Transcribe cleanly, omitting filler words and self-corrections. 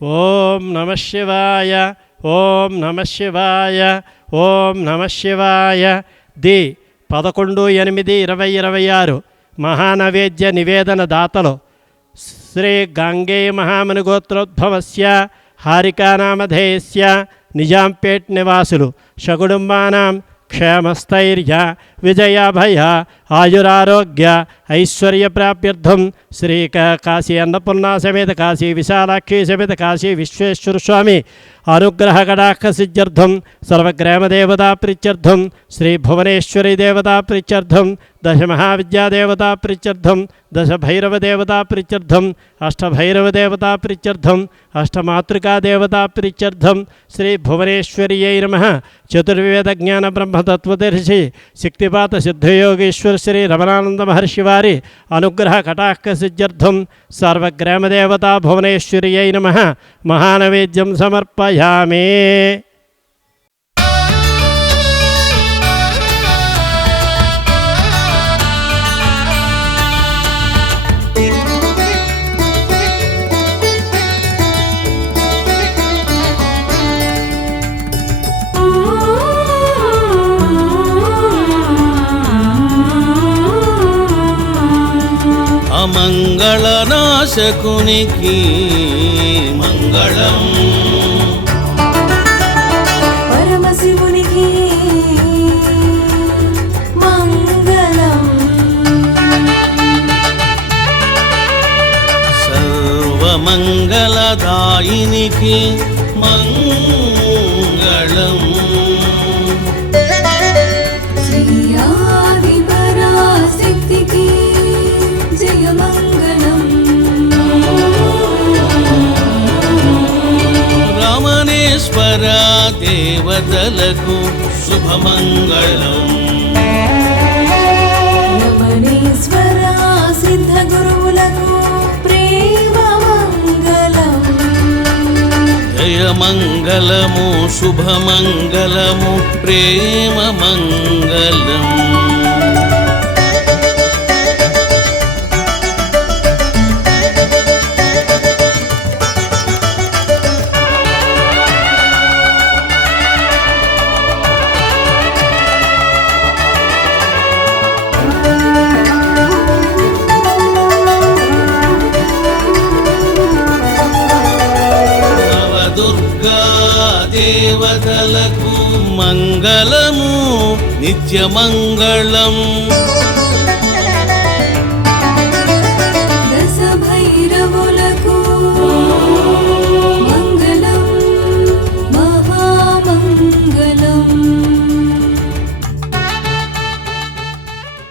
ఓం నమ శివాయ, ఓం నమ శివాయ, ఓం నమ శివాయ. ది 11/8/2026 మహానైవేద్య నివేదన దాతలు శ్రీ గంగే మహామునిగోత్రోద్భవస్య హారికానామధేయస్య నిజాంపేట్ నివాసులు షకుటుంబానాం క్షేమస్థైర్య విజయాభయ ఆయురారోగ్య ఐశ్వర్యప్రాప్త్యర్థం శ్రీ కాశీ అన్నపూర్ణా సమేత కాశీ విశాలాక్షి సమేత కాశీ విశ్వేశ్వర స్వామి అనుగ్రహ కటాక్ష సిద్ధ్యర్థం సర్వగ్రామదేవతా ప్రీత్యర్థం శ్రీ భువనేశ్వరి దేవతా ప్రీత్యర్థం దశ మహావిద్యాదేవతా ప్రీత్యర్థం దశ భైరవదేవతా ప్రీత్యర్థం అష్టభైరవదేవతా ప్రీత్యర్థం అష్టమాతృకాదేవతా ప్రీత్యర్థం శ్రీ భువనేశ్వర్యై నమః. చతుర్వేద జ్ఞాన బ్రహ్మతత్వదర్శి శక్తిపాత సిద్ధయోగీశ్వర శ్రీ రమణానంద మహర్షి వారి అనుగ్రహ కటాక్ష సిద్ధ్యర్థం సర్వగ్రామదేవతా భువనేశ్వర్యై నమః మహానైవేద్యం సమర్పయామి. అమంగళనాశకునికి మంగళం, పరమశివునికి మంగళం, సర్వమంగళదాయినికి మంగళం, శ్రీయాదిపరాశక్తికి జయమంగళం, రమణేశ్వర దేవతలకు శుభమంగళం, రమణేశ్వర సిద్ధ గురువులకు ప్రేమ మంగళం, జయమంగళము శుభమంగళము ప్రేమ మంగళం. దుర్గా దేవతలకు మంగళము నిత్యమంగళం,